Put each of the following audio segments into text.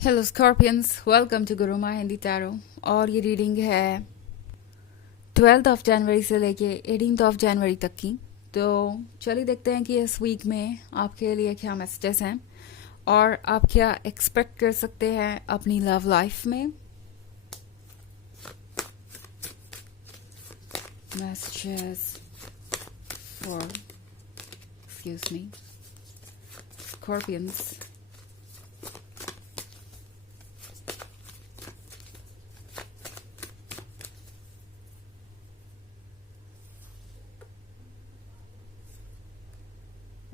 Hello Scorpions, welcome to गुरु माँ Hindi tarot. और ये रीडिंग है 12 जनवरी से लेके 18 जनवरी तक की। तो चलिए देखते हैं कि इस वीक में आपके लिए क्या मैसेजेस हैं और आप क्या एक्सपेक्ट कर सकते हैं अपनी लव लाइफ में। Messages for excuse me scorpions.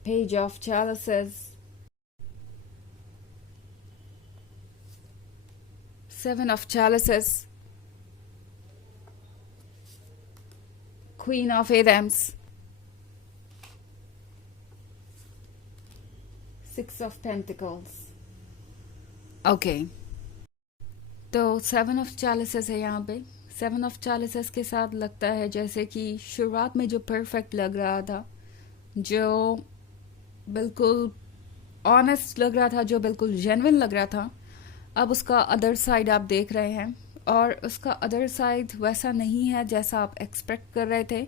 Page of Chalices, Seven of Chalices, Queen of Adams, Six of Pentacles। Okay, तो सेवन ऑफ चालिसेस है यहाँ पे। सेवन ऑफ चालिसेस के साथ लगता है जैसे कि शुरुआत में जो परफेक्ट लग रहा था, जो बिल्कुल ऑनेस्ट लग रहा था, जो बिल्कुल जेन्युइन लग रहा था, अब उसका अदर साइड आप देख रहे हैं और उसका अदर साइड वैसा नहीं है जैसा आप एक्सपेक्ट कर रहे थे।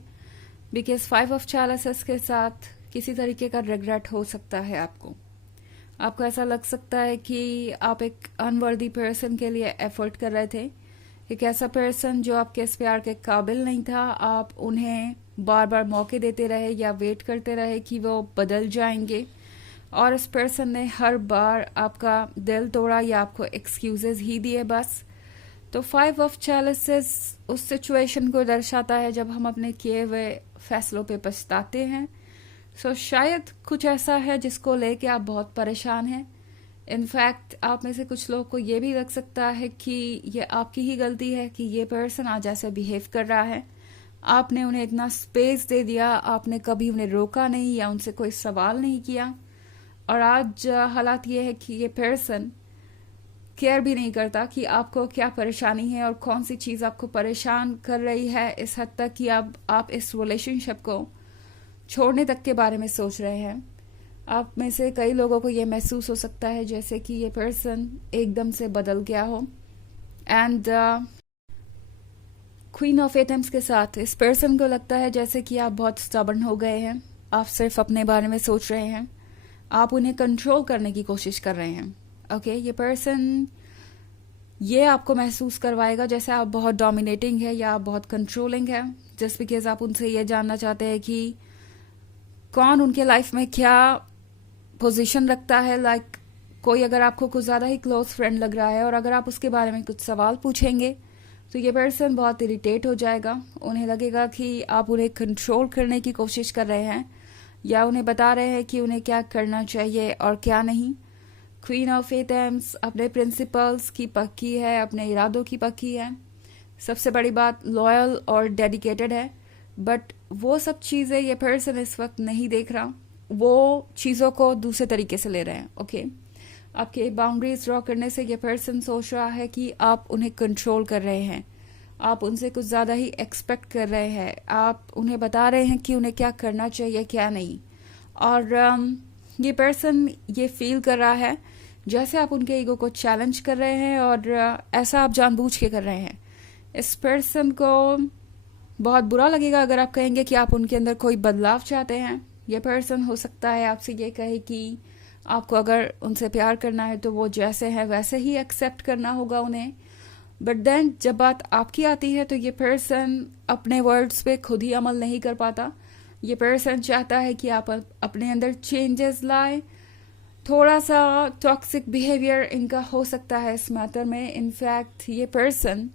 बिकॉज फाइव ऑफ चालिसेस के साथ किसी तरीके का रिग्रेट हो सकता है आपको ऐसा लग सकता है कि आप एक अनवर्दी पर्सन के लिए एफर्ट कर रहे थे। एक ऐसा पर्सन जो आपके इस प्यार के काबिल नहीं था, आप उन्हें बार बार मौके देते रहे या वेट करते रहे कि वो बदल जाएंगे, और इस पर्सन ने हर बार आपका दिल तोड़ा या आपको एक्सक्यूजेज ही दिए बस। तो फाइव ऑफ चैलिसेस उस सिचुएशन को दर्शाता है जब हम अपने किए हुए फैसलों पे पछताते हैं। शायद कुछ ऐसा है जिसको लेके आप बहुत परेशान हैं। इनफैक्ट आप में से कुछ लोग को ये भी लग सकता है कि ये आपकी ही गलती है कि ये पर्सन आज ऐसे बिहेव कर रहा है। आपने उन्हें इतना स्पेस दे दिया, आपने कभी उन्हें रोका नहीं या उनसे कोई सवाल नहीं किया, और आज हालात ये है कि ये पर्सन केयर भी नहीं करता कि आपको क्या परेशानी है और कौन सी चीज़ आपको परेशान कर रही है इस हद तक कि आप इस रिलेशनशिप को छोड़ने तक के बारे में सोच रहे हैं। आप में से कई लोगों को ये महसूस हो सकता है जैसे कि ये पर्सन एकदम से बदल गया हो। एंड क्वीन ऑफ एटम्स के साथ इस पर्सन को लगता है जैसे कि आप बहुत स्टबर्न हो गए हैं। आप सिर्फ अपने बारे में सोच रहे हैं, आप उन्हें कंट्रोल करने की कोशिश कर रहे हैं। ओके, ये पर्सन ये आपको महसूस करवाएगा जैसे आप बहुत डोमिनेटिंग है या आप बहुत कंट्रोलिंग है, जस्ट बिकॉज आप उनसे ये जानना चाहते हैं कि कौन उनके लाइफ में क्या पोजीशन रखता है। लाइक कोई अगर आपको कुछ ज़्यादा ही क्लोज फ्रेंड लग रहा है और अगर आप उसके बारे में कुछ सवाल पूछेंगे तो ये पर्सन बहुत इरिटेट हो जाएगा। उन्हें लगेगा कि आप उन्हें कंट्रोल करने की कोशिश कर रहे हैं या उन्हें बता रहे हैं कि उन्हें क्या करना चाहिए और क्या नहीं। क्वीन ऑफ एटम्स अपने प्रिंसिपल्स की पक्की है, अपने इरादों की पक्की है। सबसे बड़ी बात लॉयल और डेडिकेटेड है, बट वो सब चीज़ें ये पर्सन इस वक्त नहीं देख रहा। वो चीज़ों को दूसरे तरीके से ले रहे हैं। ओके, आपके बाउंड्रीज ड्रॉ करने से ये पर्सन सोच रहा है कि आप उन्हें कंट्रोल कर रहे हैं, आप उनसे कुछ ज़्यादा ही एक्सपेक्ट कर रहे हैं, आप उन्हें बता रहे हैं कि उन्हें क्या करना चाहिए क्या नहीं। और ये पर्सन ये फील कर रहा है जैसे आप उनके ईगो को चैलेंज कर रहे हैं, और ऐसा आप जानबूझ के कर रहे हैं। इस पर्सन को बहुत बुरा लगेगा अगर आप कहेंगे कि आप उनके अंदर कोई बदलाव चाहते हैं। ये पर्सन हो सकता है आपसे ये कहे कि आपको अगर उनसे प्यार करना है तो वो जैसे हैं वैसे ही एक्सेप्ट करना होगा उन्हें। बट देन जब बात आपकी आती है तो ये पर्सन अपने वर्ड्स पे खुद ही अमल नहीं कर पाता। ये पर्सन चाहता है कि आप अपने अंदर चेंजेस लाए। थोड़ा सा टॉक्सिक बिहेवियर इनका हो सकता है इस मैटर में। इनफैक्ट ये पर्सन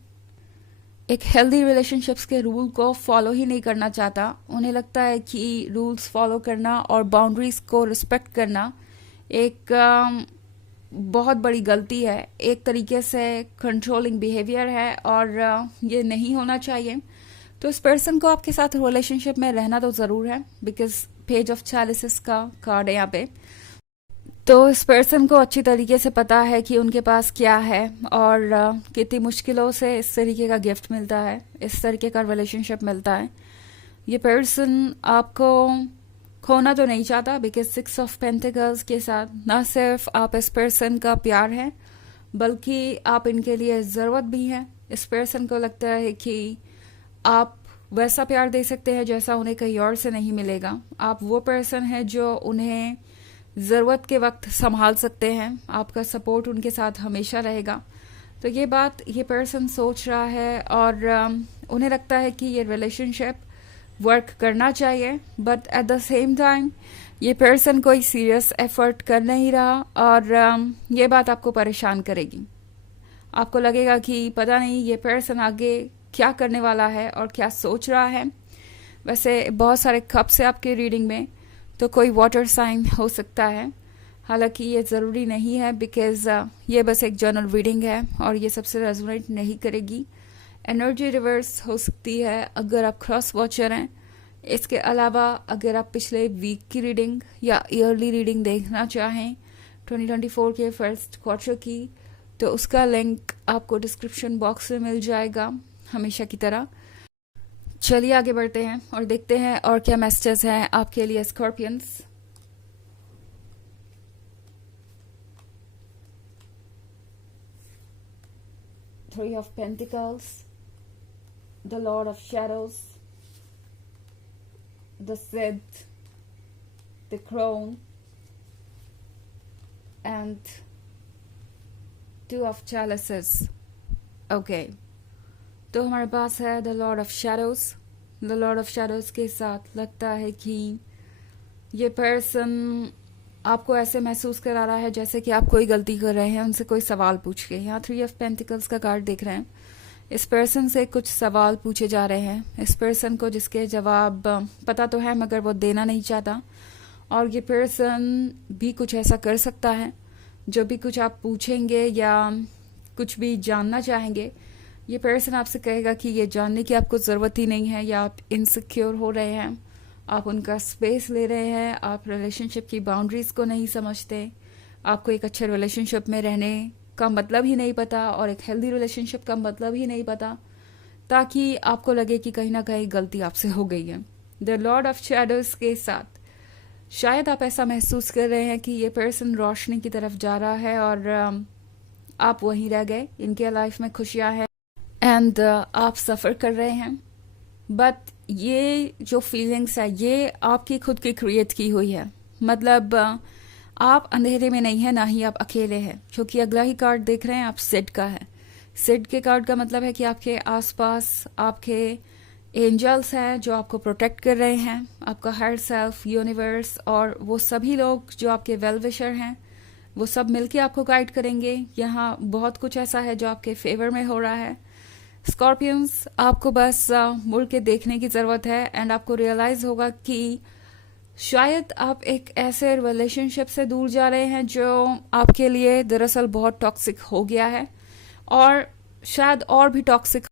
एक हेल्दी रिलेशनशिप्स के रूल को फॉलो ही नहीं करना चाहता। उन्हें लगता है कि रूल्स फॉलो करना और बाउंड्रीज को रिस्पेक्ट करना एक बहुत बड़ी गलती है, एक तरीके से कंट्रोलिंग बिहेवियर है, और ये नहीं होना चाहिए। तो इस पर्सन को आपके साथ रिलेशनशिप में रहना तो ज़रूर है, बिकॉज पेज ऑफ चैलिसेस का कार्ड है यहाँ पे। तो इस पर्सन को अच्छी तरीके से पता है कि उनके पास क्या है और कितनी मुश्किलों से इस तरीके का गिफ्ट मिलता है, इस तरीके का रिलेशनशिप मिलता है। ये पर्सन आपको खोना तो नहीं चाहता, बिकॉज सिक्स ऑफ पेंटिकल्स के साथ ना सिर्फ आप इस पर्सन का प्यार है, बल्कि आप इनके लिए ज़रूरत भी हैं। इस पर्सन को लगता है कि आप वैसा प्यार दे सकते हैं जैसा उन्हें कहीं और से नहीं मिलेगा। आप वो पर्सन है जो उन्हें ज़रूरत के वक्त संभाल सकते हैं। आपका सपोर्ट उनके साथ हमेशा रहेगा। तो ये बात ये पर्सन सोच रहा है और उन्हें लगता है कि ये रिलेशनशिप वर्क करना चाहिए, but at the same time ये पर्सन कोई सीरियस एफर्ट कर नहीं रहा और ये बात आपको परेशान करेगी। आपको लगेगा कि पता नहीं ये पर्सन आगे क्या करने वाला है और क्या सोच रहा है। वैसे बहुत सारे कप्स है आपके रीडिंग में, तो कोई वाटर साइन हो सकता है। हालांकि ये ज़रूरी नहीं है, बिकॉज ये बस एक जनरल रीडिंग है और ये सबसे रेजोनेट नहीं करेगी। एनर्जी रिवर्स हो सकती है अगर आप क्रॉस वॉचर हैं। इसके अलावा अगर आप पिछले वीक की रीडिंग या ईयरली रीडिंग देखना चाहें 2024 के फर्स्ट क्वार्टर की, तो उसका लिंक आपको डिस्क्रिप्शन बॉक्स में मिल जाएगा हमेशा की तरह। चलिए आगे बढ़ते हैं और देखते हैं और क्या मैसेजेस हैं आपके लिए Scorpions. Three of Pentacles, the Lord of Shadows, the Sith, the Crown, and Two of Chalices. Okay. तो हमारे पास है the Lord of shadows. The Lord of shadows के साथ लगता है कि ये पर्सन आपको ऐसे महसूस करा रहा है जैसे कि आप कोई गलती कर रहे हैं, उनसे कोई सवाल पूछ के। यहाँ 3 ऑफ पेंटिकल्स का कार्ड देख रहे हैं। इस पर्सन से कुछ सवाल पूछे जा रहे हैं। इस पर्सन को जिसके जवाब पता तो है मगर वो देना नहीं चाहता, और ये पर्सन भी कुछ ऐसा कर सकता है जो भी कुछ आप पूछेंगे या कुछ भी जानना चाहेंगे, ये पर्सन आपसे कहेगा कि ये जानने की आपको ज़रूरत ही नहीं है, या आप इनसिक्योर हो रहे हैं, आप उनका स्पेस ले रहे हैं, आप रिलेशनशिप की बाउंड्रीज को नहीं समझते, आपको एक अच्छे रिलेशनशिप में रहने का मतलब ही नहीं पता और एक हेल्दी रिलेशनशिप का मतलब ही नहीं पता, ताकि आपको लगे कि कहीं ना कहीं गलती आपसे हो गई है। द लॉर्ड ऑफ शैडोज के साथ शायद आप ऐसा महसूस कर रहे हैं कि ये पर्सन रोशनी की तरफ जा रहा है और आप वहीं रह गए। इनके लाइफ में खुशियां हैं एंड आप सफ़र कर रहे हैं, बट ये जो फीलिंग्स है ये आपकी खुद की क्रिएट की हुई है। मतलब आप अंधेरे में नहीं है, ना ही आप अकेले हैं, क्योंकि अगला ही कार्ड देख रहे हैं आप सिड का है। सिड के कार्ड का मतलब है कि आपके आसपास आपके एंजल्स हैं जो आपको प्रोटेक्ट कर रहे हैं, आपका हायर सेल्फ, यूनिवर्स और वो सभी लोग जो आपके वेल विशर हैं, वो सब मिलके आपको गाइड करेंगे। यहाँ बहुत कुछ ऐसा है जो आपके फेवर में हो रहा है। स्कॉर्पियंस, आपको बस मुड़ के देखने की ज़रूरत है एंड आपको रियलाइज़ होगा कि शायद आप एक ऐसे रिलेशनशिप से दूर जा रहे हैं जो आपके लिए दरअसल बहुत टॉक्सिक हो गया है और शायद और भी टॉक्सिक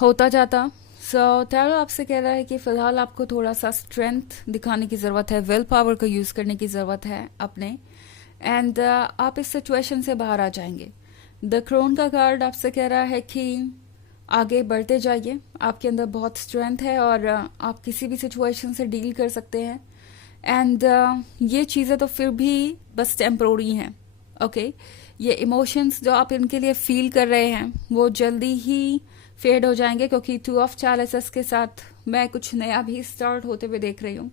होता जाता। सो टैरो आपसे कह रहा है कि फ़िलहाल आपको थोड़ा सा स्ट्रेंथ दिखाने की ज़रूरत है, विल पावर को यूज़ करने की ज़रूरत है अपने, एंड आप इस सिचुएशन से बाहर आ जाएंगे। द क्रोन का कार्ड आपसे कह रहा है कि आगे बढ़ते जाइए, आपके अंदर बहुत स्ट्रेंथ है और आप किसी भी सिचुएशन से डील कर सकते हैं, एंड ये चीज़ें तो फिर भी बस टेम्प्रोरी हैं। ओके, ये इमोशंस जो आप इनके लिए फील कर रहे हैं वो जल्दी ही फेड हो जाएंगे, क्योंकि 2 ऑफ चैलिसेस के साथ मैं कुछ नया भी स्टार्ट होते हुए देख रही हूँ।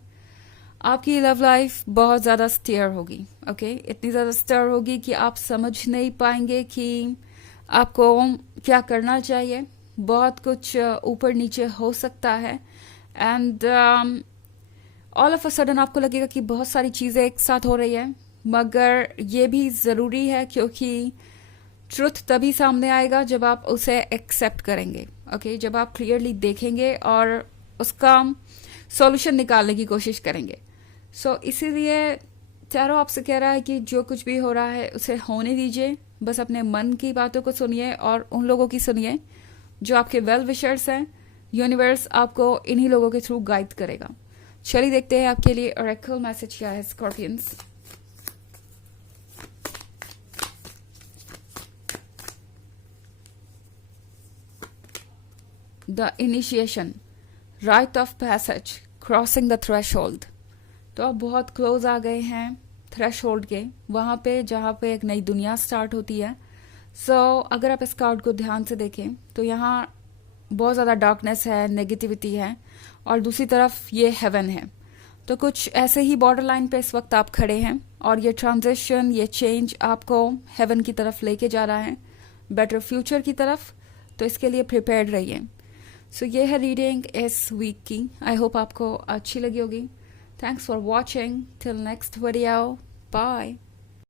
आपकी लव लाइफ बहुत ज़्यादा स्टेयर होगी। ओके, इतनी ज़्यादा स्टेयर होगी कि आप समझ नहीं पाएंगे कि आपको क्या करना चाहिए। बहुत कुछ ऊपर नीचे हो सकता है and all of a sudden आपको लगेगा कि बहुत सारी चीज़ें एक साथ हो रही है, मगर ये भी ज़रूरी है क्योंकि ट्रुथ तभी सामने आएगा जब आप उसे एक्सेप्ट करेंगे। ओके, जब आप क्लियरली देखेंगे और उसका सॉल्यूशन निकालने की कोशिश करेंगे। सो इसीलिए चारों आपसे कह रहा है कि जो कुछ भी हो रहा है उसे होने दीजिए, बस अपने मन की बातों को सुनिए और उन लोगों की सुनिए जो आपके वेल विशर्स हैं। यूनिवर्स आपको इन्हीं लोगों के थ्रू गाइड करेगा। चलिए देखते हैं आपके लिए ओरेकल मैसेज क्या है scorpions. The initiation, rite of passage, crossing the threshold. तो आप बहुत क्लोज आ गए हैं थ्रेशोल्ड के, वहाँ पे जहाँ पे एक नई दुनिया स्टार्ट होती है। अगर आप इस कार्ड को ध्यान से देखें तो यहाँ बहुत ज़्यादा डार्कनेस है, नेगेटिविटी है, और दूसरी तरफ ये हेवन है। तो कुछ ऐसे ही बॉर्डर लाइन पे इस वक्त आप खड़े हैं, और ये ट्रांजिशन, ये चेंज आपको हेवन की तरफ लेके जा रहा है, बेटर फ्यूचर की तरफ। तो इसके लिए प्रिपेयर्ड रहिए। ये है रीडिंग इस वीक की। आई होप आपको अच्छी लगी होगी। Thanks for watching. Till next video, bye.